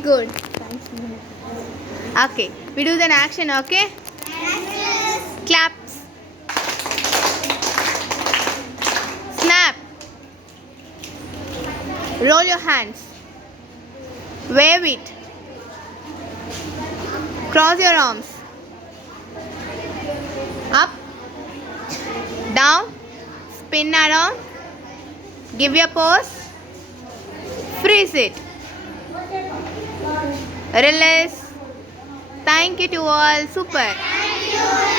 good. Okay, we do the action, okay? Claps. Snap. Roll your hands. Wave it. Cross your arms. Up. Down. Spin around. Give your pose. Freeze it. Release. Thank you to all. Super.